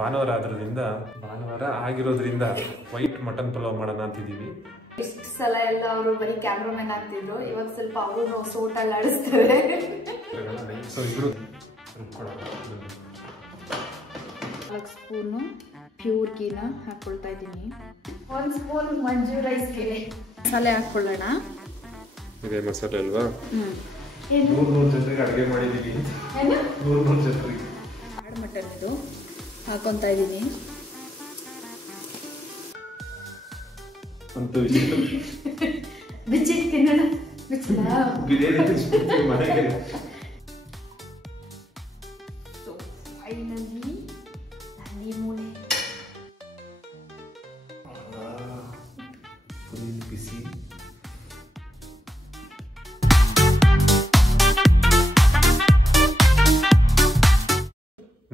ಭಾನುವಾರ ಆಗಿರೋದ್ರಿಂದ white mutton pulao ಮಾಡೋಣ ಅಂತಿದ್ದೀವಿ. ಇಷ್ಟು ಸಲ ಎಲ್ಲ ಅವರು ಬರೀ ಕ್ಯಾಮ್ರಾಮನ್ ಆಗ್ತಿದ್ರು, ಇವಾಗ ಸ್ವಲ್ಪ ಅವರು ಸೋಟ್ ಆಡಿಸ್ತಾರೆ. ಸೊ ಇಬ್ರು 4 ಸ್ಪೂನು ಪ್ಯೂರ್ ಗೀನ ಹಾಕೊಳ್ತಾ ಇದ್ದೀನಿ. 1 ಸ್ಪೂನ್ ಮಂಜೂರ್ ರೈಸ್ಗೆ ಮಸಾಲೆ ಹಾಕೊಳ್ಳೋಣ. ಇದೇ ಮಸಾಲೆ ಅಲ್ವಾ? 100 ಜನರಿಗೆ ಅಡುಗೆ ಮಾಡಿದ್ದೀವಿ. 100 ಜನರಿಗೆ ಆಡ್ ಮಟನ್ ಇದು ಹಾಕೊತಾ ಇದ್ದೀನಿ. ಅಂತೂ ಬಿಚ್ಚಿ ತಿನ್ನೋಣ. ಬಿರಿಯಾನಿ ಮನೆಗೆ ಫೈನಲಿ ದಾನಿ ಮೂಳೆ ಫುಲ್ ಬಿಸಿ.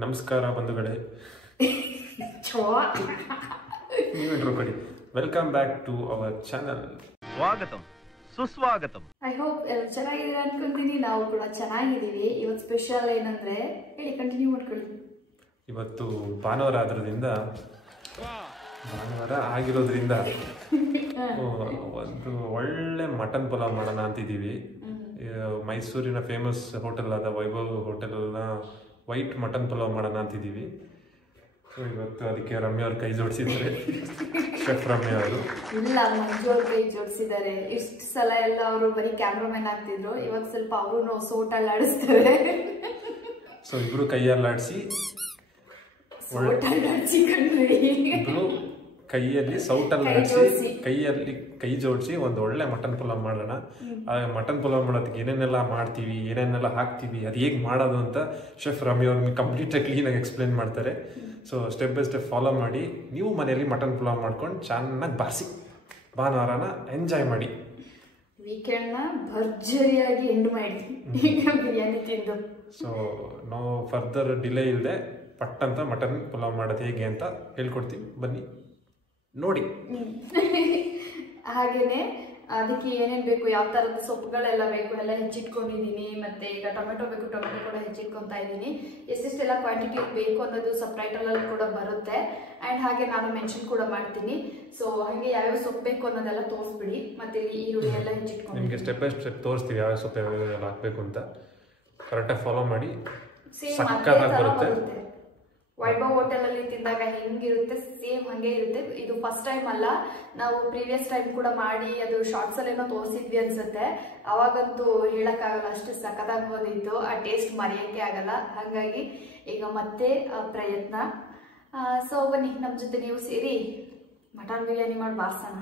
ನಮಸ್ಕಾರ ಬಂಧುಗಳೇ, ನೀವೇನ್ರು ಕೊಡಿ. Welcome back to our channel. ಸ್ವಾಗತಂ ಸುಸ್ವಾಗತಂ. ಐ ಹೋಪ್ ಎಲ್ಲರೂ ಚೆನ್ನಾಗಿದ್ದೀರಾ ಅನ್ಕೊಂತೀನಿ. ನಾವು ಕೂಡ ಚೆನ್ನಾಗಿದ್ದೀವಿ. ಇವತ್ತು ಸ್ಪೆಷಲ್ ಏನಂದ್ರೆ ಹೇಳಿ, ಕಂಟಿನ್ಯೂ ಮಾಡ್ಕೊಳ್ಳಿ. ಇವತ್ತು ಭಾನುವಾರ ಆಗಿರೋದ್ರಿಂದ ಒಂದು ಒಳ್ಳೆ ಮಟನ್ ಪಲಾವ್ ಮಾಡೋಣ ಅಂತಿದ್ದೀವಿ. ಮೈಸೂರಿನ ಫೇಮಸ್ ಹೋಟೆಲ್ ಆದ ವೈಭವ್ ಹೋಟೆಲ್ನ ವೈಟ್ ಮಟನ್ ಪಲಾವ್ ಮಾಡೋಣ ಅಂತಿದ್ದೀವಿ. ಸೊ ಇವತ್ತು ಅದಕ್ಕೆ ರಮ್ಯ ಅವ್ರ ಕೈ ಜೋಡಿಸಿದ್ದಾರೆ. ಶೆಫ್ ರಮ್ಯ ಅವರು ಇಲ್ಲ, ಮಂಜು ಅವ್ರ ಕೈ ಜೋಡಿಸಿದ್ದಾರೆ. ಇಷ್ಟು ಸಲ ಎಲ್ಲ ಅವರು ಬರೀ ಕ್ಯಾಮ್ರಾಮನ್ ಆಗ್ತಿದ್ರು, ಇವಾಗ ಸ್ವಲ್ಪ ಅವರು ಸೋಟ್ ಆಡಿಸ್ತಾರೆ. ಸೊ ಇಬ್ರು ಕೈಯಲ್ಲಾಡಿಸಿ ಇಬ್ರು ಕೈಯಲ್ಲಿ ಸೌಟಲ್ಲಾಡಿಸಿ ಕೈ ಜೋಡಿಸಿ ಒಂದು ಒಳ್ಳೆ ಮಟನ್ ಪಲಾವ್ ಮಾಡೋಣ. ಆ ಮಟನ್ ಪಲಾವ್ ಮಾಡೋದಕ್ಕೆ ಏನೇನೆಲ್ಲ ಮಾಡ್ತೀವಿ, ಏನೇನೆಲ್ಲ ಹಾಕ್ತೀವಿ, ಅದು ಹೇಗೆ ಮಾಡೋದು ಅಂತ ಶೆಫ್ ರಮ್ಯ ಅವ್ರು ಕಂಪ್ಲೀಟಾಗಿ ಕ್ಲೀನಾಗಿ ಎಕ್ಸ್ಪ್ಲೇನ್ ಮಾಡ್ತಾರೆ. So step by step follow ಮಾಡಿ ನೀವು ಮನೆಯಲ್ಲಿ ಮಟನ್ ಪಲಾವ್ ಮಾಡ್ಕೊಂಡು ಚೆನ್ನಾಗಿ ಬಾರಿಸಿ ಭಾನುವಾರನ ಎಂಜಾಯ್ ಮಾಡಿ. ವೀಕೆಂಡ್ನ ಭರ್ಜರಿಯಾಗಿ ಎಂಡ್ ಮಾಡಿ ಬಿರಿಯಾನಿ ತಿಂದು. ಸೊ ನಾವು ಫರ್ದರ್ ಡಿಲೇ ಇಲ್ಲದೆ ಪಟ್ಟಂತ ಮಟನ್ ಪಲಾವ್ ಮಾಡೋದು ಹೇಗೆ ಅಂತ ಹೇಳ್ಕೊಡ್ತೀವಿ, ಬನ್ನಿ ನೋಡಿ. ಹಾಗೇನೆ ಅದಕ್ಕೆ ಏನೇನು ಬೇಕು, ಯಾವ ಥರದ ಸೊಪ್ಪುಗಳೆಲ್ಲ ಬೇಕು ಎಲ್ಲ ಹೆಚ್ಚಿಟ್ಕೊಂಡಿದ್ದೀನಿ. ಮತ್ತು ಈಗ ಟೊಮೆಟೊ ಬೇಕು, ಟೊಮೆಟೊ ಕೂಡ ಹೆಚ್ಚಿಟ್ಕೊತಾ ಇದ್ದೀನಿ. ಎಷ್ಟೆಷ್ಟೆಲ್ಲ ಕ್ವಾಂಟಿಟಿ ಬೇಕು ಅನ್ನೋದು ಸಬ್ಟೈಟಲಲ್ಲಿ ಕೂಡ ಬರುತ್ತೆ. ಆ್ಯಂಡ್ ಹಾಗೆ ನಾನು ಮೆನ್ಷನ್ ಕೂಡ ಮಾಡ್ತೀನಿ. ಸೊ ಹಾಗೆ ಯಾವ್ಯಾವ ಸೊಪ್ಪು ಬೇಕು ಅನ್ನೋದೆಲ್ಲ ತೋರಿಸ್ಬಿಡಿ. ಮತ್ತು ಇಲ್ಲಿ ಈರುಳ್ಳಿ ಎಲ್ಲ ಹೆಚ್ಚಿಟ್ಕೊಂಡು ನಿಮಗೆ ಸ್ಟೆಪ್ ಬೈ ಸ್ಟೆಪ್ ತೋರಿಸ್ತೀವಿ ಯಾವ ಸೊಪ್ಪು ಯಾವ್ಯಾವ ಹಾಕಬೇಕು ಅಂತ. ಕರೆಕ್ಟಾಗಿ ಫಾಲೋ ಮಾಡಿ, ಸಕ್ಕತ್ತಾಗಿ ಬರುತ್ತೆ. ವೈಭವ್ ಹೋಟೆಲಲ್ಲಿ ತಿಂದಾಗ ಹೆಂಗಿರುತ್ತೆ ಸೇಮ್ ಹಂಗೆ ಇರುತ್ತೆ. ಇದು ಫಸ್ಟ್ ಟೈಮ್ ಅಲ್ಲ, ನಾವು ಪ್ರೀವಿಯಸ್ ಟೈಮ್ ಕೂಡ ಮಾಡಿ ಅದು ಶಾರ್ಟ್ಸ್ ಅಲ್ಲಿ ಏನೋ ತೋರಿಸಿದ್ವಿ ಅನ್ಸುತ್ತೆ. ಅವಾಗಂತೂ ಹೇಳಕ್ಕಾಗಲ್ಲ, ಅಷ್ಟು ಸಖತ್ತಾಗಿ ಬಂದಿತ್ತು. ಆ ಟೇಸ್ಟ್ ಮರೆಯೋಕ್ಕೆ ಆಗಲ್ಲ. ಹಾಗಾಗಿ ಈಗ ಮತ್ತೆ ಪ್ರಯತ್ನ. ಸೊ ಬನ್ನಿ, ನಮ್ಮ ಜೊತೆ ನೀವು ಸೇರಿ ಮಟನ್ ಬಿರಿಯಾನಿ ಮಾಡಿ ಬಾರ್ಸೋಣ.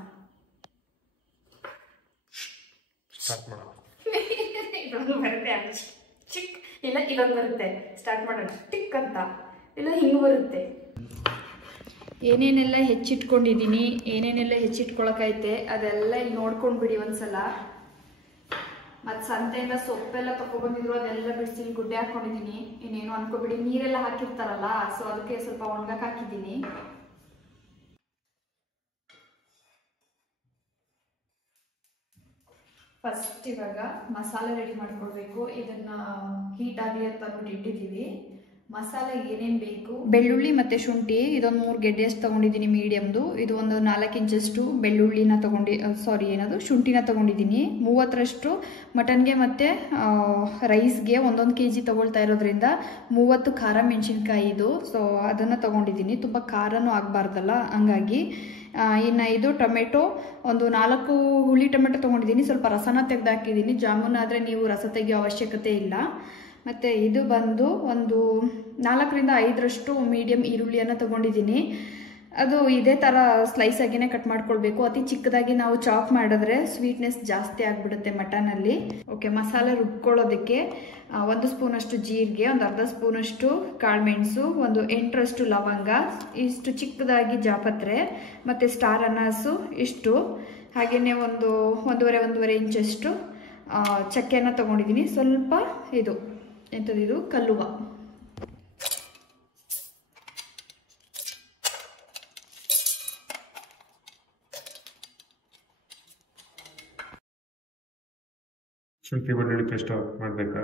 ಇದೊಂದು ಬರುತ್ತೆ ಚಿಕ್, ಇಲ್ಲ ಇದೊಂದು ಬರುತ್ತೆ. ಸ್ಟಾರ್ಟ್ ಮಾಡೋಣ. ಟಿಕ್ ಅಂತ ಇಲ್ಲ ಹಿಂಗೆ ಬರುತ್ತೆ. ಏನೇನೆಲ್ಲ ಹೆಚ್ಚಿಟ್ಕೊಂಡಿದ್ದೀನಿ, ಏನೇನೆಲ್ಲ ಹೆಚ್ಚಿಟ್ಕೊಳಕೈತೆ ಅದೆಲ್ಲ ಇಲ್ಲಿ ನೋಡ್ಕೊಂಡ್ಬಿಡಿ ಒಂದ್ಸಲ. ಮತ್ತು ಸಂತೆಯಿಂದ ಸೊಪ್ಪೆಲ್ಲ ತಗೊಬಂದಿದ್ರು, ಅದೆಲ್ಲ ಬಿಡಿಸಿ ಗುಡ್ಡೆ ಹಾಕೊಂಡಿದ್ದೀನಿ. ಇನ್ನೇನು ಅನ್ಕೋಬಿಡಿ, ನೀರೆಲ್ಲ ಹಾಕಿರ್ತಾರಲ್ಲ, ಸೊ ಅದಕ್ಕೆ ಸ್ವಲ್ಪ ಒಣಗಕ್ಕೆ ಹಾಕಿದ್ದೀನಿ. ಫಸ್ಟ್ ಇವಾಗ ಮಸಾಲೆ ರೆಡಿ ಮಾಡ್ಕೊಳ್ಬೇಕು. ಇದನ್ನ ಹೀಟ್ ಆಗಲಿ ಅಂತ ಅಂದ್ಬಿಟ್ಟು ಇಟ್ಟಿದ್ದೀವಿ. ಮಸಾಲೆಗೆ ಏನೇನು ಬೇಕು, ಬೆಳ್ಳುಳ್ಳಿ ಮತ್ತು ಶುಂಠಿ ಇದೊಂದು 3 ಗೆಡ್ಡೆಯಷ್ಟು ತೊಗೊಂಡಿದ್ದೀನಿ ಮೀಡಿಯಮ್ದು. ಇದು ಒಂದು 4 ಇಂಚಷ್ಟು ಬೆಳ್ಳುಳ್ಳಿನ ಶುಂಠಿನ ತೊಗೊಂಡಿದ್ದೀನಿ. 30ರಷ್ಟು ಮಟನ್ಗೆ ಮತ್ತು ರೈಸ್ಗೆ 1 kg ತೊಗೊಳ್ತಾ ಇರೋದ್ರಿಂದ 30 ಖಾರ ಮೆಣಸಿನ್ಕಾಯಿ ಇದು. ಸೊ ಅದನ್ನು ತೊಗೊಂಡಿದ್ದೀನಿ. ತುಂಬ ಖಾರನೂ ಆಗಬಾರ್ದಲ್ಲ, ಹಂಗಾಗಿ. ಇನ್ನು ಇದು ಟೊಮೆಟೊ, ಒಂದು 4 ಹುಳಿ ಟೊಮೆಟೊ ತೊಗೊಂಡಿದ್ದೀನಿ. ಸ್ವಲ್ಪ ರಸನ ತೆಗೆದು ಹಾಕಿದ್ದೀನಿ. ಜಾಮೂನ್ ಆದರೆ ನೀವು ರಸ ತೆಗೆಯೋ ಅವಶ್ಯಕತೆ ಇಲ್ಲ. ಮತ್ತು ಇದು ಬಂದು ಒಂದು 4ರಿಂದ 5ರಷ್ಟು ಮೀಡಿಯಮ್ ಈರುಳ್ಳಿಯನ್ನು ತೊಗೊಂಡಿದ್ದೀನಿ. ಅದು ಇದೇ ಥರ ಸ್ಲೈಸ್ ಆಗಿನೇ ಕಟ್ ಮಾಡ್ಕೊಳ್ಬೇಕು. ಅತಿ ಚಿಕ್ಕದಾಗಿ ನಾವು ಚಾಪ್ ಮಾಡಿದ್ರೆ ಸ್ವೀಟ್ನೆಸ್ ಜಾಸ್ತಿ ಆಗಿಬಿಡುತ್ತೆ ಮಟನಲ್ಲಿ. ಓಕೆ, ಮಸಾಲೆ ರುಬ್ಕೊಳ್ಳೋದಕ್ಕೆ 1 ಸ್ಪೂನಷ್ಟು ಜೀರಿಗೆ, ಒಂದು ಅರ್ಧ ಸ್ಪೂನಷ್ಟು ಕಾಳುಮೆಣಸು, ಒಂದು 8ರಷ್ಟು ಲವಂಗ, ಇಷ್ಟು ಚಿಕ್ಕದಾಗಿ ಜಾಪತ್ರೆ ಮತ್ತು ಸ್ಟಾರ್ ಅನಾಸು ಇಷ್ಟು, ಹಾಗೆಯೇ ಒಂದು 1.5 ಇಂಚಷ್ಟು ಚಕ್ಕೆಯನ್ನು ತೊಗೊಂಡಿದ್ದೀನಿ. ಸ್ವಲ್ಪ ಇದು ಎಂಥದಿದು ಕಲ್ಲುವ. ಶುಂಠಿ ಬೆಳ್ಳುಳ್ಳಿ ಪೇಸ್ಟ್ ಮಾಡಬೇಕಾ?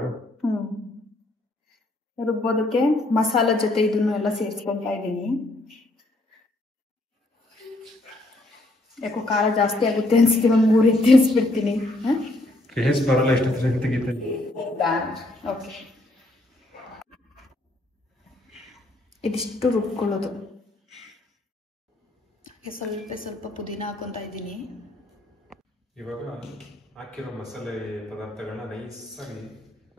ರುಬ್ಬೋದಕ್ಕೆ ಮಸಾಲ ಜೊತೆ ಇದನ್ನು ಎಲ್ಲ ಸೇರಿಸ್ಕೊಳ್ತಾ ಇದ್ದೀನಿ. ಯಾಕೋ ಖಾರ ಜಾಸ್ತಿ ಆಗುತ್ತೆ ಅನ್ಸುತ್ತೆ, ಒಂದು 3 ಎತ್ತಿರಿಸ್ಬಿಡ್ತೀನಿ. ಓಕೆ, ಇದಿಷ್ಟು ರುಬ್ಕೊಳ್ಳೋದು. ಸ್ವಲ್ಪ ಸ್ವಲ್ಪ ಪುದೀನ ಹಾಕೊತಾ ಇದ್ದೀನಿ. ಇವಾಗ ಹಾಕಿರೋ ಮಸಾಲೆ ಪದಾರ್ಥಗಳನ್ನ ನೈಸಾಗಿ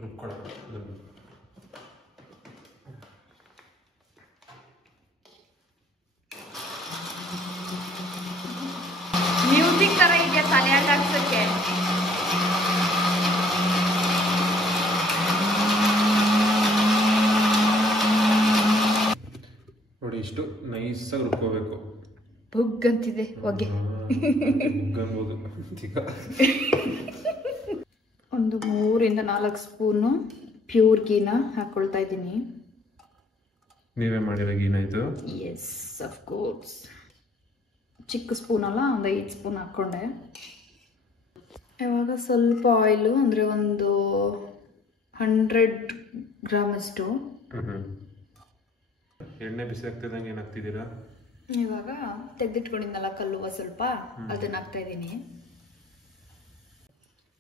ರುಬ್ಕೊಳ್ಳೋಣ. ಮ್ಯೂಸಿಕ್ ತರ ಇದೆಯಾ ತಲೆ ಹಾಕ್ಸಕ್ಕೆ? ನೋಡಿ, ಇಷ್ಟು ನೈಸಾಗಿ ರುಬ್ಕೋಬೇಕು. ಬುಗ್ ಅಂತಿದೆ ಹೊಗೆ. ಒಂದು 3 ಇಂದ 4 ಸ್ಪೂನು ಪ್ಯೂರ್ ಗೀನ ಹಾಕೊಳ್ತಾ ಇದ್ದೀನಿ. ನೀವೇ ಮಾಡಿರೋ ಗೀನ ಇದು? Yes, of course. ಚಿಕ್ಕ ಸ್ಪೂನ್ ಅಲ್ಲ, ಒಂದು 5 ಸ್ಪೂನ್ ಹಾಕ್ಕೊಂಡೆ. ಇವಾಗ ಸ್ವಲ್ಪ ಆಯಿಲು, ಅಂದರೆ ಒಂದು 100 ಗ್ರಾಮ್ ಅಷ್ಟು. ಎಣ್ಣೆ ಬಿಸಿ ಆಗ್ತಿದ್ದಂಗೆ ಏನು ಹಾಕ್ತಿದ್ದೀರಾ? ಇವಾಗ ತೆಗೆದಿಟ್ಕೊಂಡಿದ್ದಲ್ಲ ಕಲ್ಲುವ ಸ್ವಲ್ಪ, ಅದನ್ನ ಹಾಕ್ತಾ ಇದ್ದೀನಿ.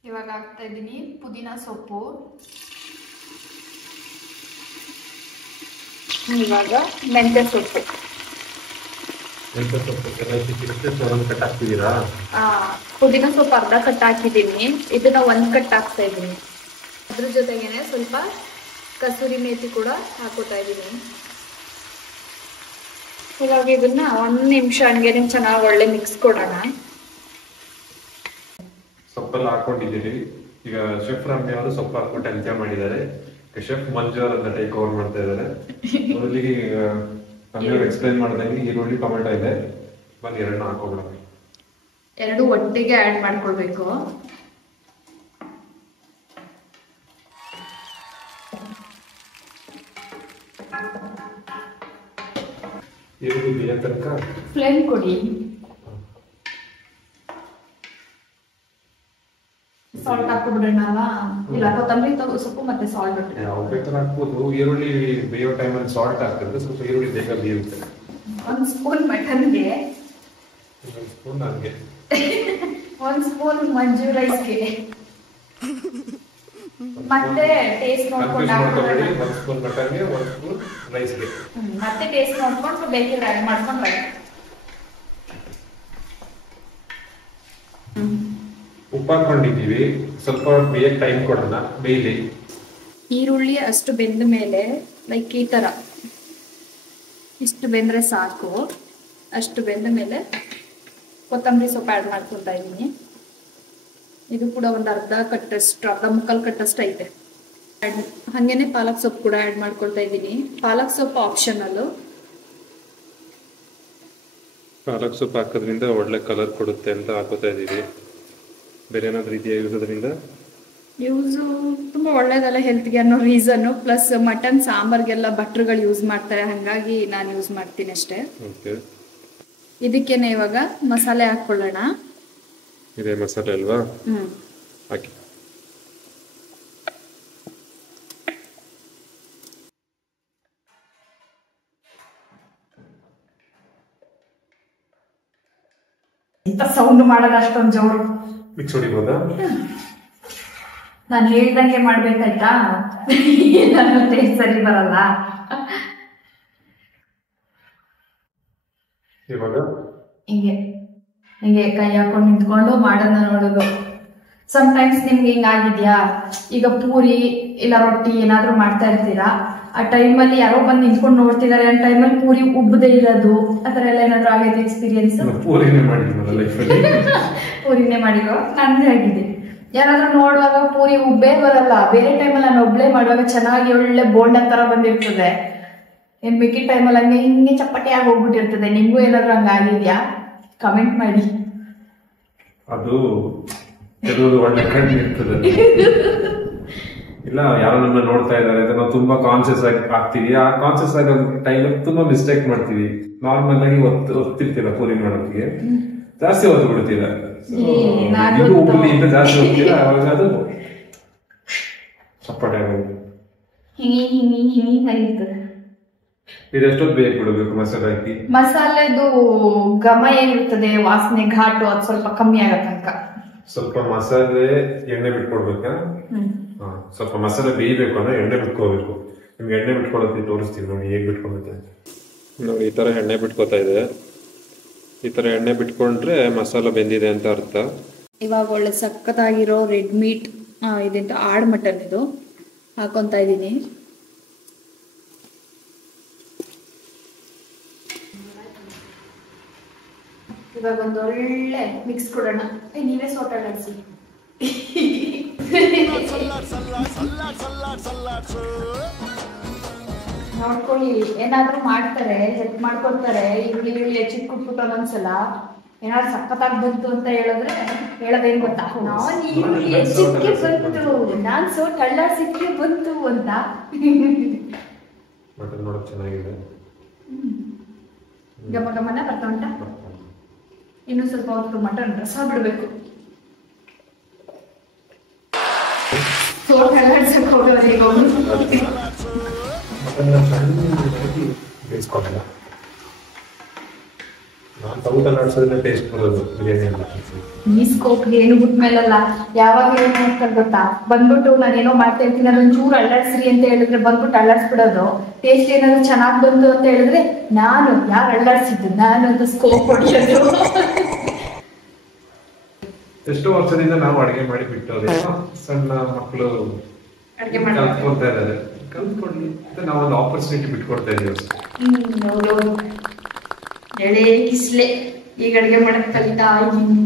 ಇವಾಗ ಹಾಕ್ತಾ ಇದ್ದೀನಿ ಪುದೀನ ಸೊಪ್ಪು. ಇವಾಗ ಮೆಂತ್ಯ ಸೊಪ್ಪು. ಪುದೀನ ಸೊಪ್ಪು ಅರ್ಧ ಕಟ್ ಹಾಕಿದ್ದೀನಿ, ಇದನ್ನ 1 ಕಟ್ ಹಾಕ್ತಾ ಇದ್ದೀನಿ. ಅದ್ರ ಜೊತೆಗೇನೆ ಸ್ವಲ್ಪ ಕಸೂರಿ ಮೇಥಿ ಕೂಡ ಹಾಕೋತಾ ಇದ್ದೀನಿ. ಇವಾಗ ಇದನ್ನ 1 ನಿಮಿಷ ಹಂಗೆ ಚೆನ್ನಾಗಿ ಒಳ್ಳೆ ಮಿಕ್ಸ್ ಕೊಡೋಣ. ಸೊಪ್ಪೆಲ್ಲ ಹಾಕೊಂಡಿದ್ದೀರಿ. ಈಗ ಶೆಫ್ ರಮ್ಯ ಅವರು ಸೊಪ್ಪು ಹಾಕ್ಬಿಟ್ಟು ಎಂಜಾಯ್ ಮಾಡಿದ್ದಾರೆ. ಶೆಫ್ ಮಂಜು ಅವರನ್ನ ಟೇಕ್ ಓವರ್ ಮಾಡ್ತಾ ಇದ್ದಾರೆ. ಮೊದಲಿಗೆ ರಮ್ಯ ಎಕ್ಸ್ಪ್ಲೈನ್ ಮಾಡಿದಂಗೆ ಈರುಳ್ಳಿ ಟೊಮೆಟೊ ಇದೆ, ಬನ್ನಿ ಎರಡನ್ನ ಹಾಕೋಬಿಡೋಣ. 2 ಒಟ್ಟಿಗೆ ಆಡ್ ಮಾಡ್ಕೊಳ್ಬೇಕು. ಈರುಳ್ಳಿ ಬೇಯ ತನಕ ಫ್ಲೇಮ್ ಕೊಡಿ. ಸಾಲ್ಟ್ ಹಾಕ್ಬಿಡೋಣ. ಇಲ್ಲ, ಕೊತ್ತಂಬರಿ ಸೊಪ್ಪು ಮತ್ತೆ ಸಾಲ್ಟ್ ಯಾವ ಬೇಕಾದ್ರೆ ಹಾಕ್ಬೋದು. ಈರುಳ್ಳಿ ಬೇಯೋ ಟೈಮಲ್ಲಿ ಸಾಲ್ಟ್ ಹಾಕಿದ್ರೆ ಸ್ವಲ್ಪ ಈರುಳ್ಳಿ ಬೇಗ ಬೇಯುತ್ತೆ. 1 ಸ್ಪೂನ್ ಮಟನ್ಗೆ, 1 ಸ್ಪೂನ್ ನನಗೆ, 1 ಸ್ಪೂನ್ ಮಂಜು ರೈಸ್ಗೆ, ಮತ್ತೆ ಟೇಸ್ಟ್ ನೋಡ್ಕೊಂಡು ಹಾಕ್ಕೊಳ್ಳೋಣ. 1 ಸ್ಪೂನ್ ಮಟನ್ಗೆ, 1 ಸ್ಪೂನ್ ರೈಸ್ಗೆ, ಮತ್ತೆ ಟೇಸ್ಟ್ ನೋಡ್ಕೊಂಡು ಬೇಕಿದ್ರೆ ಆಡ್ ಮಾಡ್ಕೊಂಡು ರೈಸ್. ಉಪ್ಪು ಹಾಕೊಂಡಿದ್ದೀವಿ, ಸ್ವಲ್ಪ ಬೇಯಕ್ಕೆ ಟೈಮ್ ಕೊಡೋಣ, ಬೇಯಲಿ. ಈರುಳ್ಳಿ ಅಷ್ಟು ಬೆಂದ ಮೇಲೆ ಲೈಕ್ ಈ ತರ ಇಷ್ಟು ಬೆಂದ್ರೆ ಸಾಕು. ಅಷ್ಟು ಬೆಂದ ಮೇಲೆ ಕೊತ್ತಂಬರಿ ಸೊಪ್ಪು ಆ್ಯಡ್ ಮಾಡ್ಕೊತಾ ಇದ್ದೀನಿ. ಇದು ಕೂಡ ಒಂದು ಅರ್ಧ ಮುಕ್ಕಾಲು ಕಟ್ಟಷ್ಟು ಐತೆ. ಹಾಗೇನೆ ಪಾಲಕ್ ಸೊಪ್ಪು ಕೂಡ ಆ್ಯಡ್ ಮಾಡ್ಕೊಳ್ತಾ ಇದ್ದೀನಿ. ಪಾಲಕ್ ಸೊಪ್ಪು ಆಪ್ಷನಲ್ಲು. ಪಾಲಕ್ ಸೊಪ್ಪು ಹಾಕೋದ್ರಿಂದ ಒಳ್ಳೆ ಕಲರ್ ಕೊಡುತ್ತೆ ಅಂತ ಹಾಕೋತಾ ಇದ್ದೀವಿ. ಬೇರೆ ಏನಾದ್ರು ಇದೆಯಾ ಯೂಸೋದ್ರಿಂದ? ಯೂಸು ತುಂಬ ಒಳ್ಳೇದಲ್ಲ ಹೆಲ್ತ್ಗೆ ಅನ್ನೋ ರೀಸನ್ನು, ಪ್ಲಸ್ ಮಟನ್ ಸಾಂಬಾರ್ಗೆಲ್ಲ ಭಟ್ರುಗಳು ಯೂಸ್ ಮಾಡ್ತಾರೆ, ಹಾಗಾಗಿ ನಾನು ಯೂಸ್ ಮಾಡ್ತೀನಿ ಅಷ್ಟೇ. ಓಕೆ, ಇದಕ್ಕೇನೆ ಇವಾಗ ಮಸಾಲೆ ಹಾಕ್ಕೊಳ್ಳೋಣ. ಇದೇ ಮಸಾಲೆ ಅಲ್ವಾ? ಹಾಕಿ. ಇಂಥ ಸೌಂಡ್ ಮಾಡೋದು ಅಷ್ಟೊಂದು ಜೋರು. ಮಿಕ್ಸ್ ಹೊಡಿಬೋದಾ? ನಾನು ಹೇಳ್ದಂಗೆ ಮಾಡ್ಬೇಕಾಯ್ತಾ? ನನ್ನ ಟೇಸ್ಟ್ ಸರಿ ಬರಲ್ಲ. ಇವಾಗ ಹಿಂಗೆ ಕೈ ಹಾಕೊಂಡು ನಿಂತ್ಕೊಂಡು ಮಾಡೋದನ್ನ ನೋಡೋದು. ಸಮಟೈಮ್ಸ್ ನಿಮ್ಗೆ ಹಿಂಗಾಗಿದ್ಯಾ? ಈಗ ಪೂರಿ ಇಲ್ಲ ರೊಟ್ಟಿ ಏನಾದ್ರು ಮಾಡ್ತಾ ಇರ್ತೀರಾ, ಆ ಟೈಮಲ್ಲಿ ಯಾರೋ ಬಂದು ನಿಂತ್ಕೊಂಡು ನೋಡ್ತಿದ್ದಾರೆ, ಆ ಟೈಮಲ್ಲಿ ಪೂರಿ ಉಬ್ಬದೇ ಇರೋದು, ಆ ಥರ ಎಲ್ಲ ಏನಾದ್ರು ಆಗೈತೆ ಎಕ್ಸ್ಪೀರಿಯನ್ಸ್? ಪೂರಿನೇ ಮಾಡಿರೋ ನಂದು ಆಗಿದೆ. ಯಾರಾದ್ರೂ ನೋಡುವಾಗ ಪೂರಿ ಉಬ್ಬೇ ಬರಲ್ಲ, ಬೇರೆ ಟೈಮಲ್ಲಿ ನಾನು ಒಬ್ಳೆ ಮಾಡುವಾಗ ಚೆನ್ನಾಗಿ ಒಳ್ಳೆ ಬೋಂಡ ತರ ಬಂದಿರ್ತದೆ. ಏನ್ ಮಿಕ್ಕಿ ಟೈಮಲ್ಲಿ ಹಂಗೆ ಹಿಂಗೆ ಚಪ್ಪಟೆ ಆಗಿ ಹೋಗ್ಬಿಟ್ಟಿರ್ತದೆ. ನಿಮ್ಗೂ ಏನಾದ್ರು ಹಂಗಾಗಿದ್ಯಾ? ಕಮೆಂಟ್ ಮಾಡಿ. ಅದು ಕೆಲವರು ಒಳ್ಳೆ ಕಣ್ಣು ಇರ್ತದೆ. ಇಲ್ಲ, ಯಾರೋ ನಮ್ಮ ನೋಡ್ತಾ ಇದ್ದಾರೆ, ನಾವು ತುಂಬಾ ಕಾನ್ಶಿಯಸ್ ಆಗಿ ಆಗ್ತೀವಿ. ಆ ಕಾನ್ಶಿಯಸ್ ಆಗೋ ಟೈಮಲ್ಲಿ ತುಂಬಾ ಮಿಸ್ಟೇಕ್ ಮಾಡ್ತೀವಿ. ನಾರ್ಮಲ್ ಆಗಿ ಒತ್ತಿರ್ತೀರ ಪೂರಿ ಮಾಡೋದಕ್ಕೆ, ಜಾಸ್ತಿ ಒತ್ತು ಬಿಡ್ತೀರ. ಉಬ್ಬಲಿಯಿಂದ ಜಾಸ್ತಿ ಹೋಗ್ತೀರ, ಅವಾಗ ಅದು ಚಪ್ಪಟೆ ಆಗೋದು. ಹಿಂಗಿ ಹರಿತದೆ. ಇದೆಷ್ಟೊತ್ತು ಬೇಗ ಬಿಡಬೇಕು ಮಸಾಲೆ ಹಾಕಿ? ಮಸಾಲೆದು ಘಮ ಏನಿರ್ತದೆ, ವಾಸನೆ ಘಾಟು ಅದು ಸ್ವಲ್ಪ ಕಮ್ಮಿ ಆಗೋ ತನಕ ಸ್ವಲ್ಪ ಮಸಾಲೆ ಎಣ್ಣೆ ಬಿಟ್ಕೊಡ್ಬೇಕಾ? ಸ್ವಲ್ಪ ಮಸಾಲೆ ಬೇಯಬೇಕು ಅಂದ್ರೆ ಎಣ್ಣೆ ಬಿಟ್ಕೋಬೇಕು. ನಿಮ್ಗೆ ಎಣ್ಣೆ ಬಿಟ್ಕೊಳ್ಳೋದು ತೋರಿಸ್ತೀವಿ ನೋಡಿ ಹೇಗ್ ಬಿಟ್ಕೊಳುತ್ತೆ ನೋಡಿ. ಈ ತರ ಎಣ್ಣೆ ಬಿಟ್ಕೋತಾ ಇದೆ. ಈ ತರ ಎಣ್ಣೆ ಬಿಟ್ಕೊಂಡ್ರೆ ಮಸಾಲ ಬೆಂದಿದೆ ಅಂತ ಅರ್ಥ. ಇವಾಗ ಒಳ್ಳೆ ಸಕ್ಕತ್ತಾಗಿರೋ ರೆಡ್ ಮೀಟ್ ಇದೆಂತ ಆಡ್ ಮಟನ್ ಇದು ಹಾಕೊಂತ ಇದ್ದೀನಿ. ಇವಾಗ ಒಂದು ಒಳ್ಳೆ ಮಿಕ್ಸ್ ಕೊಡೋಣ. ನೀವೇ ಸೋಟ ಆಡಿಸಿ ನೋಡ್ಕೊಳ್ಳಿ. ಏನಾದ್ರು ಮಾಡ್ತಾರೆ, ಹೆಲ್ಪ್ ಮಾಡ್ಕೊಡ್ತಾರೆ. ಈರುಳ್ಳಿ ಹೆಚ್ಚಿಗೆ ಕುಟ್ಬಿಟ್ಟು ಒಂದೊಂದ್ಸಲ ಏನಾದ್ರು ಸಖತ್ತಾಗಿ ಬಂತು ಅಂತ ಹೇಳಿದ್ರೆ ಹೇಳೋದೇನ್ ಗೊತ್ತಾ, ನಾನ್ ಈರುಳ್ಳಿ ಹೆಚ್ಚಿಗೆ ಬಂತು, ನಾನ್ ಸೋಟ್ ಅಳ್ಳಾಡ್ಸಿಕ್ಕೆ ಬಂತು ಅಂತ. ನೋಡಕ್ ಚೆನ್ನಾಗಿದೆ, ಗಮ ಗಮನ ಬರ್ತಾ ಉಂಟ. ಇನ್ನು ಸ್ವಲ್ಪ ಹೊತ್ತು ಮಟನ್ ರಸ ಬಿಡ್ಬೇಕು. ಸೋಟ್ ಅಳ್ಳಾಡ್ಸಕ್ ಹೋಗೋವರೆಗೆ ಬೇಯಿಸ್ಕೊಳಲ್ಲ. ನಾನು ಸೌಟ್ ಅಲ್ಲಾಡ್ಸೋದ್ರೆ ಟೇಸ್ಟ್ ಬರೋದು ಬಿರಿಯಾನಿ ಎಲ್ಲ. ಈ ಸ್ಕೋಪ್ಗೆ ಏನು ಬಿಟ್ಮೇಲಲ್ಲ ಯಾವಾಗ ಏನು ಮಾಡ್ತಾರೆ ಗೊತ್ತಾ, ಬಂದ್ಬಿಟ್ಟು ನಾನೇನೋ ಮಾಡ್ತಾ ಇರ್ತೀನಿ ಅದೊಂದು ಚೂರು ಅಳ್ಳಾಡ್ಸ್ರಿ ಅಂತ ಹೇಳಿದ್ರೆ ಬಂದ್ಬಿಟ್ಟು ಅಳ್ಳಾಡ್ಸ್ಬಿಡೋದು. ಟೇಸ್ಟ್ ಏನಾದ್ರು ಚೆನ್ನಾಗ್ ಬಂತು ಅಂತ ಹೇಳಿದ್ರೆ ನಾನು ಯಾರು ಅಳ್ಳಾಡ್ಸಿದ್ದು ನಾನು ಅಂತ ಸ್ಕೋಪ್ ಹೊಡಿಯೋದು. ಎಷ್ಟೋ ವರ್ಷದಿಂದ ನಾವು ಅಡಿಗೆ ಮಾಡಿ ಬಿಟ್ಟೋದು. ಸಣ್ಣ ಮಕ್ಕಳು ಅಡಿಗೆ ಕಲ್ತ್ಕೊಳ್ತಾ ಇದ್ದಾರೆ, ಕಲ್ತ್ಕೊಳ್ಳಿ ಅಂತ ನಾವು ಒಂದು ಆಪರ್ಚುನಿಟಿ ಬಿಟ್ಕೊಡ್ತಾ ಇದೀವಿ. ಹೌದೌದು, ಎಳೆ ಕಿಸ್ಲೆ ಈಗ ಅಡಿಗೆ ಮಾಡಕ್ ಕಲಿತಾ ಇದ್ದೀನಿ.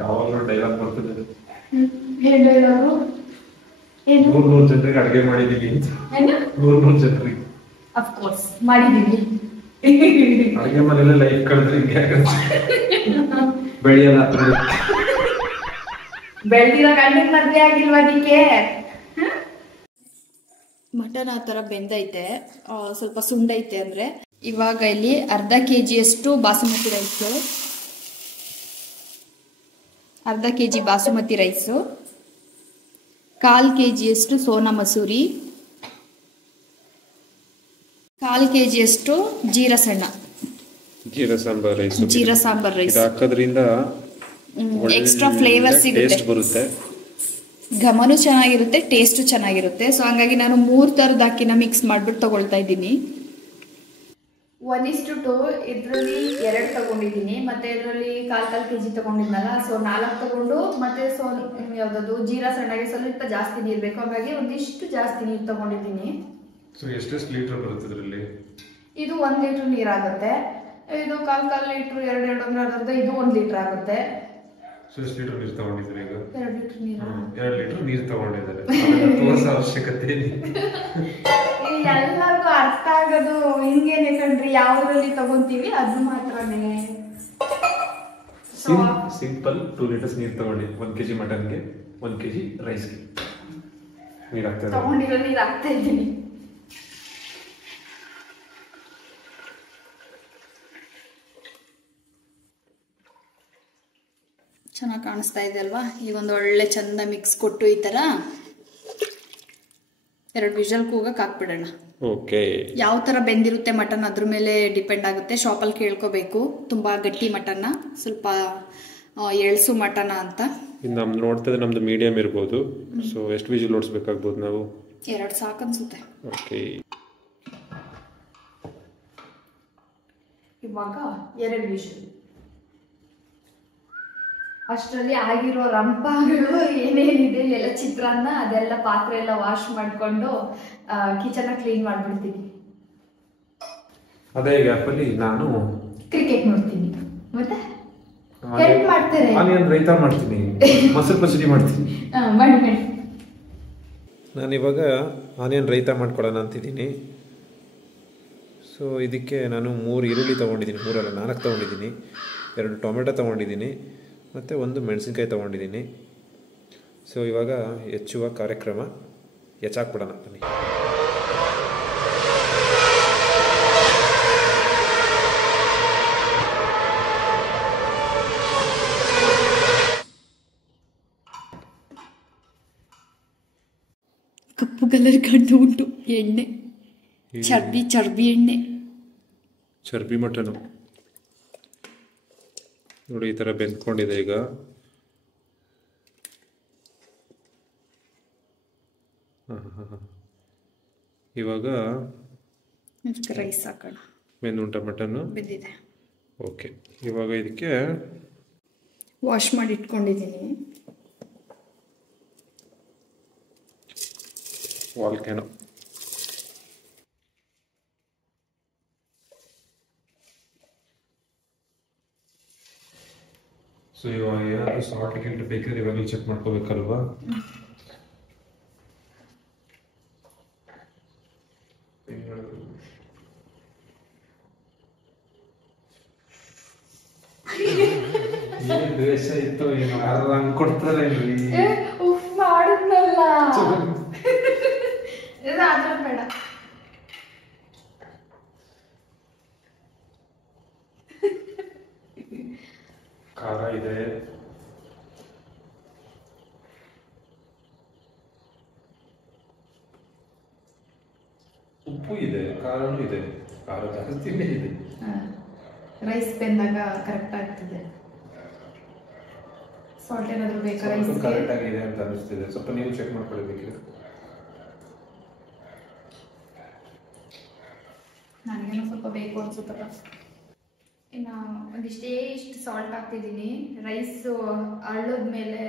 ಯಾವಾಗಲೂ ಡೈಲಾಗ್ ಬರ್ತದೆ, ಏನ್ ಡೈಲಾಗು? ಏನು 100 ಜನರಿಗೆ ಅಡಿಗೆ ಮಾಡಿದೀವಿ. 100 ಜನರಿಗೆ ಅಫ್ಕೋರ್ಸ್ ಮಾಡಿದೀವಿ. ಅಡಿಗೆ ಮನೆಯಲ್ಲ ಲೈಫ್ ಕಳೆದ್ರೆ ಹಿಂಗೆ ಬೆಳೆಯಲ್ಲ. ಬೆಳ್ದಿರೋ ಗಂಡಕ್ ಮದ್ವೆ ಆಗಿಲ್ವಾ ಅದಕ್ಕೆ? ಮಟನ್ ಆ ಥರ ಬೆಂದೈತೆ, ಸ್ವಲ್ಪ ಸುಂಡೈತೆ ಅಂದರೆ. ಇವಾಗ ಇಲ್ಲಿ ಅರ್ಧ ಕೆಜಿಯಷ್ಟು ಬಾಸುಮತಿ ರೈಸು, ಅರ್ಧ ಕೆಜಿ ಬಾಸುಮತಿ ರೈಸು, 1/4 ಕೆಜಿಯಷ್ಟು ಸೋನಾ ಮಸೂರಿ, 1/4 ಕೆಜಿಯಷ್ಟು ಜೀರಾ ಸಣ್ಣ, ಜೀರಾ ಸಾಂಬಾರ್ ರೈಸ್ ಹಾಕೋದ್ರಿಂದ ಎಕ್ಸ್ಟ್ರಾ ಫ್ಲೇವರ್ ಸಿಗುತ್ತೆ, ಬರುತ್ತೆ, ಘಮನೂ ಚೆನ್ನಾಗಿರುತ್ತೆ, ಟೇಸ್ಟು ಚೆನ್ನಾಗಿರುತ್ತೆ. ಸೊ ಹಂಗಾಗಿ ನಾನು 3 ಥರದ ಅಕ್ಕಿನ ಮಿಕ್ಸ್ ಮಾಡ್ಬಿಟ್ಟು ತಗೊಳ್ತಾ ಇದ್ದೀನಿ. 1:2 ಇದರಲ್ಲಿ 2 ತಗೊಂಡಿದ್ದೀನಿ, ಮತ್ತೆ ಇದರಲ್ಲಿ 1/4 ಕೆಜಿ ತಗೊಂಡಿದ್ನಲ್ಲ, ಸೊ 4 ತಗೊಂಡು ಮತ್ತೆ ಯಾವ್ದದು ಜೀರಾ ಸಣ್ಣಗೆ ಸ್ವಲ್ಪ ಜಾಸ್ತಿ ನೀರು ಬೇಕು, ಹಾಗಾಗಿ ಒಂದಿಷ್ಟು ಜಾಸ್ತಿ ನೀರು ತಗೊಂಡಿದ್ದೀನಿ. ಸೊ ಎಷ್ಟು ಲೀಟರ್ ಬರುತ್ತೆ ಇದರಲ್ಲಿ? ಇದು 1 ಲೀಟರ್ ನೀರಾಗುತ್ತೆ. ಇದು 1/4 ಲೀಟರ್ 2 ಅರ್ಧ ಇದು 1 ಲೀಟರ್ ಆಗುತ್ತೆ. ಸೊ ಎಷ್ಟು ಲೀಟರ್ ನೀರು ತಗೊಂಡಿದ್ದಾರೆ ಈಗ? 2 ಲೀಟರ್ ನೀರು. 2 ಲೀಟರ್ ನೀರು ತಗೊಂಡಿದ್ದಾರೆ. ತೋರಿಸೋ ಅವಶ್ಯಕತೆ ಎಲ್ಲರಿಗೂ ಅರ್ಥ ಆಗೋದು ಹಿಂಗೇನೆ ಕಣ್ರಿ, ಯಾವ್ದ್ರಲ್ಲಿ ತಗೊಂತೀವಿ ಅದು ಮಾತ್ರನೇ. ಸಿಂಪಲ್ 2 ಲೀಟರ್ಸ್ ನೀರು ತಗೊಂಡಿ 1 ಕೆಜಿ ಮಟನ್ಗೆ 1 ಕೆಜಿ ರೈಸ್ಗೆ ನೀರು ಹಾಕ್ತಾ ತಗೊಂಡಿರೋ ನೀರು ಹಾಕ್ತಾ ಇದ್ದೀನಿ. ಚೆನ್ನಾಗಿ ಕಾಣಿಸ್ತಾ ಇದೆ ಅಲ್ವಾ? ಈಗ ಒಂದು ಒಳ್ಳೆ ಚಂದ ಮಿಕ್ಸ್ ಕೊಟ್ಟು ಈ ಥರ 2 ವಿಷಲ್ ಕೂಗಕ್ಕೆ ಹಾಕ್ಬಿಡೋಣ. ಓಕೆ. ಯಾವ ಥರ ಬೆಂದಿರುತ್ತೆ ಮಟನ್ ಅದ್ರ ಮೇಲೆ ಡಿಪೆಂಡ್ ಆಗುತ್ತೆ. ಶಾಪಲ್ಲಿ ಕೇಳ್ಕೋಬೇಕು, ತುಂಬ ಗಟ್ಟಿ ಮಟನ್ನ, ಸ್ವಲ್ಪ ಎಳ್ಸು ಮಟನ ಅಂತ. ನಮ್ದು ನೋಡ್ತಿದ್ರೆ ನಮ್ದು ಮೀಡಿಯಂ ಇರ್ಬೋದು. ಸೊ ಎಷ್ಟು ವಿಷಲ್ ಓಡಿಸ್ಬೇಕಾಗ್ಬೋದು ನಾವು? 2 ಸಾಕು ಅನ್ಸುತ್ತೆ. ಓಕೆ. ಇವಾಗ 2 ವಿಷಲ್. ಅಷ್ಟರಲ್ಲಿ ಆಗಿರೋ ರಂಪಾಗಳು ಏನೇನಿದೆ ಎಲ್ಲ ಚಿತ್ರಾನ್ನ ಅದೆಲ್ಲ ಪಾತ್ರೆ ಎಲ್ಲ ವಾಶ್ ಮಾಡ್ಕೊಂಡು ಕಿಚನ್ ಕ್ಲೀನ್ ಮಾಡ್ಬಿಡ್ತೀನಿ. ಅದೇ ಗ್ಯಾಪಲ್ಲಿ ನಾನು ಕ್ರಿಕೆಟ್ ನೋಡ್ತೀನಿ, ಮತ್ತೆ ಹೆಲ್ಪ್ ಮಾಡ್ತಾರೆ. ಆನಿಯನ್ ರೈತಾ ಮಾಡ್ತೀನಿ, ಮೊಸರು ಪಚಡಿ ಮಾಡ್ತೀನಿ. ಮಾಡಿ. ನಾನಿವಾಗ ಆನಿಯನ್ ರೈತಾ ಮಾಡ್ಕೊಡೋಣ ಅಂತಿದ್ದೀನಿ. ಸೊ ಇದಕ್ಕೆ ನಾನು 3 ಈರುಳ್ಳಿ ತೊಗೊಂಡಿದ್ದೀನಿ, 3 ಅಲ್ಲ 4 ತೊಗೊಂಡಿದ್ದೀನಿ, 2 ಟೊಮೆಟೊ ತೊಗೊಂಡಿದ್ದೀನಿ, ಮತ್ತು 1 ಮೆಣಸಿನ್ಕಾಯಿ ತೊಗೊಂಡಿದ್ದೀನಿ. ಸೊ ಇವಾಗ ಹೆಚ್ಚುವ ಕಾರ್ಯಕ್ರಮ, ಹೆಚ್ಚಾಕ್ಬಿಡೋಣ ಬನ್ನಿ. ಕಪ್ಪು ಕಲರ್ ಕಂಡು ಉಂಟು. ಎಣ್ಣೆ ಚರ್ಬಿ ಎಣ್ಣೆ, ಚರ್ಬಿ ಮಟನು ನೋಡಿ ಈ ಥರ ಬೆಂದ್ಕೊಂಡಿದೆ. ಈಗ ಇವಾಗ ರೈಸ್ ಹಾಕೋಣ. ಬೆಂದುಂಟ ಮಟನ್ನು ಬೆಂದಿದೆ. ಓಕೆ, ಇವಾಗ ಇದಕ್ಕೆ ವಾಶ್ ಮಾಡಿ ಇಟ್ಕೊಂಡಿದ್ದೀನಿ. ವಾಲ್ಕ್ಯಾನೋ ಸೊ ಇವಾಗ ಏನಾದರೂ ಸಾಲ್ಟ್ ಗಿಲ್ಟ್ ಬೇಕಾದ್ರೆ ಇವಾಗಲೂ ಚೆಕ್ ಮಾಡ್ಕೋಬೇಕಲ್ವಾ. ದ್ವೇಷ ಇತ್ತು ಹಂಗೆ ಕೊಡ್ತಾರೆ ಮಾಡಿದ್ನಲ್ಲ ಬೇಡ. ಖಾರ ಇದೆ, ಉಪ್ಪು ಇದೆ, ಖಾರನೂ ಇದೆ. ಖಾರ ಜಾಸ್ತಿನೇ ಇದೆ. ರೈಸ್ ಬೆಂದಾಗ ಕರೆಕ್ಟ್ ಆಗ್ತದೆ. ಸಾಲ್ಟ್ ಏನಾದರೂ ಬೇಕಾ? ರೈಸ್ ಕರೆಕ್ಟ್ ಆಗಿದೆ ಅಂತ ಅನಿಸ್ತಿದೆ. ಸ್ವಲ್ಪ ನೀವು ಚೆಕ್ ಮಾಡ್ಕೊಳ್ಬೇಕಿದೆ. ನನಗೇನೋ ಸ್ವಲ್ಪ ಬೇಕು ಅನ್ಸುತ್ತಲ್ಲ. ಇನ್ನು ಇಷ್ಟು ಸಾಲ್ಟ್ ಹಾಕ್ತಿದ್ದೀನಿ. ರೈಸ್ ಅರಳದ ಮೇಲೆ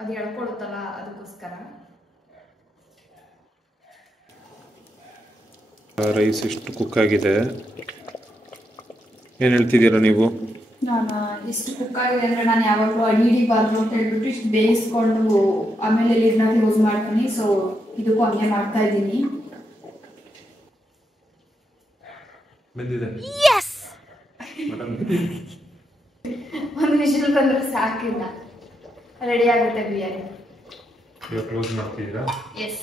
ಅದು ಎಳ್ಕೊಳುತ್ತಲ್ಲ, ಅದಕ್ಕೋಸ್ಕರ. ರೈಸ್ ಇಷ್ಟು ಕುಕ್ ಆಗಿದೆ. ಏನು ಹೇಳ್ತಿದ್ದೀರಾ ನೀವು? ನಾನು ಇಷ್ಟು ಕುಕ್ ಆಗಿದೆ ಅಂದರೆ ನಾನು ಯಾವಾಗಲೂ ಅಡಿ ಹಿಡಿಬಾರ್ದು ಅಂತ ಹೇಳ್ಬಿಟ್ಟು ಇಷ್ಟು ಬೇಯಿಸ್ಕೊಂಡು ಆಮೇಲೆ ಲೀಡ್ನ ಕ್ಲೋಸ್ ಮಾಡ್ತೀನಿ. ಸೊ ಇದಕ್ಕೂ ಹಂಗೆ ಮಾಡ್ತಾ ಇದ್ದೀನಿ. ಒಂದು ವಿಷಲ್ ಬಂದ್ರೆ ಸಾಕಿಲ್ಲ, ರೆಡಿ ಆಗುತ್ತೆ ಬಿರಿಯಾನಿ. ಕ್ಲೋಸ್ ಮಾಡ್ತಿದ್ದೀರಾ? ಎಸ್.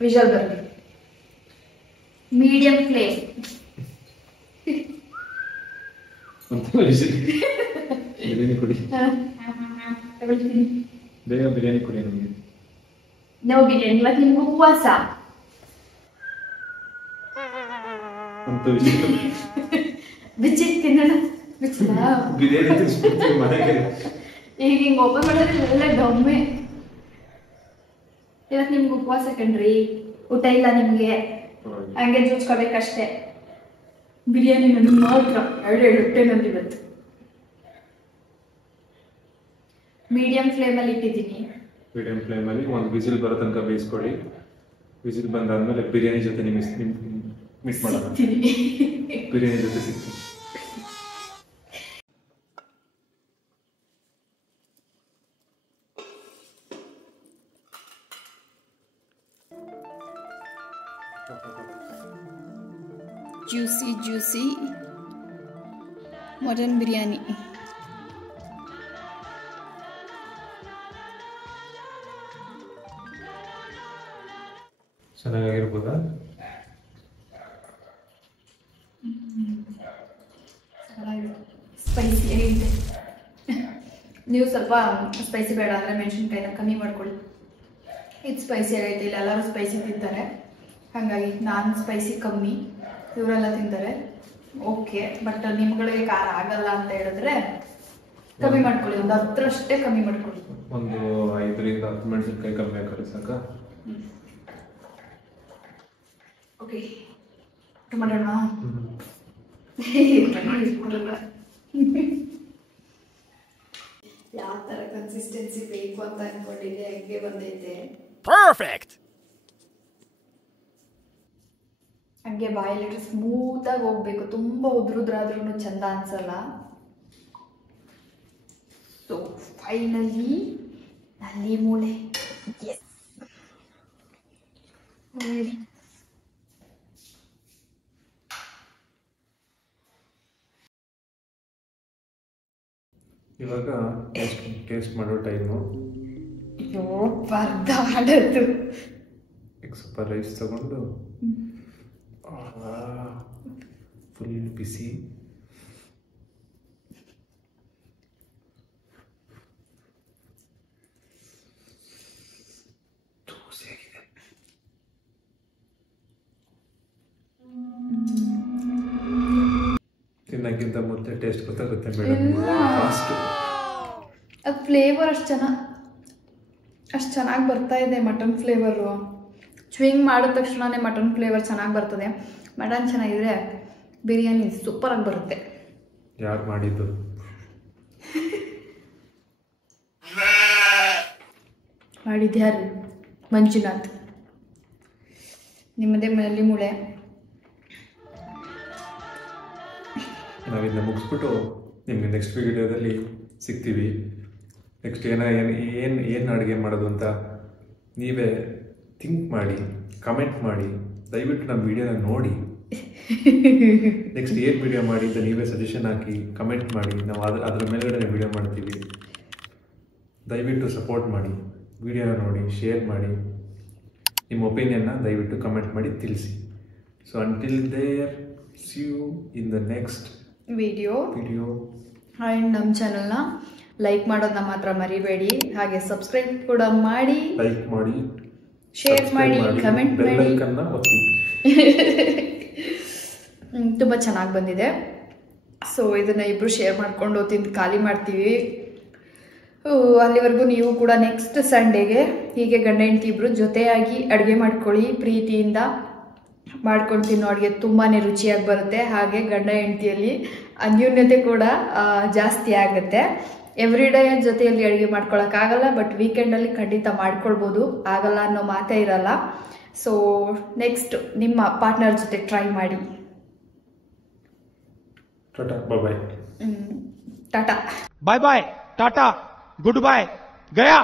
ವಿಷಲ್ ಬರಲಿ. Medium flame. ಬಿರಿಯಾನಿ ಕೊಡಿ, ಬೇಗ ಬಿರಿಯಾನಿ ಕೊಡಿ ನಮಗೆ. ನಾವು ಬಿರಿಯಾನಿ ಇವತ್ತು ನಿಮ್ಗೆ ಉಪವಾಸ. ಬಿಚ್ಚಿ ತಿನ್ನೋಣ. ಬಿಚ್ಚಲ್ಲ ಬಿರಿಯಾನಿ ಮನೆಗೆ ಈಗ ಹಿಂಗೆ ಓಪನ್ ಮಾಡಿದ್ರೆ ಎಲ್ಲ ಗಮ್ಮೆ. ಇವತ್ತು ನಿಮ್ಗೆ ಉಪವಾಸ ಕಣ್ರಿ, ಊಟ ಇಲ್ಲ ನಿಮ್ಗೆ, ಹಂಗೆ ಜೂಸ್ಕೋಬೇಕಷ್ಟೇ. ಬಿರಿಯಾನಿ ನನಗೆ ಮಾತ್ರ 2 ಹೊಟ್ಟೆ ನಂದು ಇವತ್ತು. ಮೀಡಿಯಂ ಫ್ಲೇಮಲ್ಲಿ ಇಟ್ಟಿದ್ದೀನಿ. ಮೀಡಿಯಂ ಫ್ಲೇಮಲ್ಲಿ ಒಂದು ವಿಸಿಲ್ ಬರೋ ತನಕ ಬೇಯಿಸ್ಕೊಳ್ಳಿ. ವಿಸಿಲ್ ಬಂದಾದ್ಮೇಲೆ ಬಿರಿಯಾನಿ ಜೊತೆ ಮಿಕ್ಸ್ ಮಾಡೋಣ. ಬಿರಿಯಾನಿ ಜೊತೆ ಸಿಗ್ತೀನಿ. Juicy mutton biryani. ಚೆನ್ನಾಗಿರ್ಬೋದಾ? ಸ್ಪೈಸಿ ಆಗಿದೆ. ನೀವು ಸ್ವಲ್ಪ ಸ್ಪೈಸಿ ಬೇಡ ಅಂದರೆ ಮೆಣಸಿನ್ಕಾಯಿನ ಕಮ್ಮಿ ಮಾಡ್ಕೊಳ್ಳಿ. ಇದು ಸ್ಪೈಸಿ ಆಗೈತೆ. ಇಲ್ಲ ಎಲ್ಲರೂ ಸ್ಪೈಸಿ ತಿಂತಾರೆ, ಹಾಗಾಗಿ ನಾನು ಸ್ಪೈಸಿ ಕಮ್ಮಿ, ಇವರೆಲ್ಲ ತಿಂತಾರೆ. ಓಕೆ, ಬಟ್ ನಿಮ್ಗಳಿಗೆ ಖಾರ ಆಗಲ್ಲ ಅಂತ ಹೇಳಿದ್ರೆ ಕಮ್ಮಿ ಮಾಡ್ಕೊಳ್ಳಿ. ಒಂದು 10 ಕಮ್ಮಿ ಮಾಡ್ಕೊಳ್ಳಿ. ಒಂದು 5ರಿಂದ 10 ಮೆಣಸಿನ್ಕಾಯಿ ಕಮ್ಮಿ ಹಾಕಿದ್ರೆ ಸಾಕ. ಓಕೆ, ಟೊಮೆಟೊನ ಯಾವ ಥರ ಕನ್ಸಿಸ್ಟೆನ್ಸಿ ಬೇಕು ಅಂತ ಅನ್ಕೊಂಡಿದ್ದೆ, ಹಂಗೆ ಬಂದೈತೆ. Perfect! ಹಂಗೆ ಬಾಯಲ್ಲಿ ಸ್ಮೂತಾಗಿ ಹೋಗ್ಬೇಕು. ತುಂಬ ಉದ್ರುದ್ರಾದ್ರೂ ಚಂದ ಅನ್ಸಲ್ಲ. ಸೊ ಫೈನಲಿ ನಲ್ಲಿ ಮೂಳೆ. ಇವಾಗ ಟೇಸ್ಟ್ ಮಾಡೋ ಟೈಮು. ಪರ್ದಾಡೋದು. ಈಗ ಸ್ವಲ್ಪ ರೈಸ್ ತಗೊಂಡು ಫುಲ್ ಬಿಸಿ ಮುದ್ದೆ ಮುದ್ದೆ ಟೇಸ್ಟ್ ಗೊತ್ತಾಗುತ್ತೆ ಮೇಡಮ್. ಫಾಸ್ಟ್ ಅದು ಫ್ಲೇವರ್ ಅಷ್ಟು ಚೆನ್ನಾಗಿ ಬರ್ತಾ ಇದೆ. ಮಟನ್ ಫ್ಲೇವರು ಚ್ವಿಂಗ್ ಮಾಡಿದ ತಕ್ಷಣನೇ ಮಟನ್ ಫ್ಲೇವರ್ ಚೆನ್ನಾಗಿ ಬರ್ತದೆ. ಮಟನ್ ಚೆನ್ನಾಗಿದ್ರೆ ಬಿರಿಯಾನಿ ಸೂಪರಾಗಿ ಬರುತ್ತೆ. ಯಾರು ಮಾಡಿದ್ದು? ಮಾಡಿದ್ಯಾರು? ಮಂಜುನಾಥ್. ನಿಮ್ಮದೇ ಮನೆಯಲ್ಲಿ ಮೂಳೆ. ನಾವಿಂದ ಮುಗಿಸ್ಬಿಟ್ಟು ನಿಮಗೆ ನೆಕ್ಸ್ಟ್ ವಿಡಿಯೋದಲ್ಲಿ ಸಿಗ್ತೀವಿ. ನೆಕ್ಸ್ಟ್ ಏನು ಅಡುಗೆ ಮಾಡೋದು ಅಂತ ನೀವೇ ಥಿಂಕ್ ಮಾಡಿ, ಕಮೆಂಟ್ ಮಾಡಿ. ದಯವಿಟ್ಟು ನಮ್ಮ ವಿಡಿಯೋನ ನೋಡಿ. ನೆಕ್ಸ್ಟ್ ಏನು ವಿಡಿಯೋ ಮಾಡಿ ಅಂತ ನೀವೇ ಸಜೆಷನ್ ಹಾಕಿ ಕಮೆಂಟ್ ಮಾಡಿ. ನಾವು ಅದ್ರ ಮೇಲ್ಗಡೆ ವಿಡಿಯೋ ಮಾಡ್ತೀವಿ. ದಯವಿಟ್ಟು ಸಪೋರ್ಟ್ ಮಾಡಿ, ವಿಡಿಯೋನ ನೋಡಿ, ಶೇರ್ ಮಾಡಿ. ನಿಮ್ಮ ಒಪಿನಿಯನ್ನ ದಯವಿಟ್ಟು ಕಮೆಂಟ್ ಮಾಡಿ ತಿಳಿಸಿ. So until there, see you in the next video. And ನಮ್ಮ ಚಾನಲ್ನ ಲೈಕ್ ಮಾಡೋದನ್ನ ಮಾತ್ರ ಮರಿಬೇಡಿ. ಹಾಗೆ ಸಬ್ಸ್ಕ್ರೈಬ್ ಕೂಡ ಮಾಡಿ, ಲೈಕ್ ಮಾಡಿ, ಶೇರ್ ಮಾಡಿ, ಕಮೆಂಟ್ ಮಾಡಿ. ತುಂಬ ಚೆನ್ನಾಗಿ ಬಂದಿದೆ. ಸೊ ಇದನ್ನು ಇಬ್ಬರು ಶೇರ್ ಮಾಡಿಕೊಂಡು ತಿಂದು ಖಾಲಿ ಮಾಡ್ತೀವಿ. ಅಲ್ಲಿವರೆಗೂ ನೀವು ಕೂಡ ನೆಕ್ಸ್ಟ್ ಸಂಡೇಗೆ ಹೀಗೆ ಗಂಡ ಹೆಂಡತಿ ಇಬ್ಬರು ಜೊತೆಯಾಗಿ ಅಡುಗೆ ಮಾಡ್ಕೊಳ್ಳಿ. ಪ್ರೀತಿಯಿಂದ ಮಾಡ್ಕೊಂಡು ತಿನ್ನೋ ಅಡುಗೆ ತುಂಬಾ ರುಚಿಯಾಗಿ ಬರುತ್ತೆ. ಹಾಗೆ ಗಂಡ ಹೆಂಡತಿಯಲ್ಲಿ ಅನ್ಯೋನ್ಯತೆ ಕೂಡ ಜಾಸ್ತಿ ಆಗುತ್ತೆ. ಎವ್ರಿಡೇ ಜೊತೆಯಲ್ಲಿ ಅಡುಗೆ ಮಾಡ್ಕೊಳಕ್ಕಾಗಲ್ಲ, ಬಟ್ ವೀಕೆಂಡಲ್ಲಿ ಖಂಡಿತ ಮಾಡ್ಕೊಳ್ಬೋದು. ಆಗಲ್ಲ ಅನ್ನೋ ಮಾತೇ ಇರಲ್ಲ. ಸೊ ನೆಕ್ಸ್ಟ್ ನಿಮ್ಮ ಪಾರ್ಟ್ನರ್ ಜೊತೆ ಟ್ರೈ ಮಾಡಿ. ಬಾಯ್ ಬಾಯ್, ಟಾಟಾ. ಬಾಯ್ ಬಾಯ್, ಟಾಟಾ, ಗುಡ್ ಬಾಯ್, ಗಯಾ.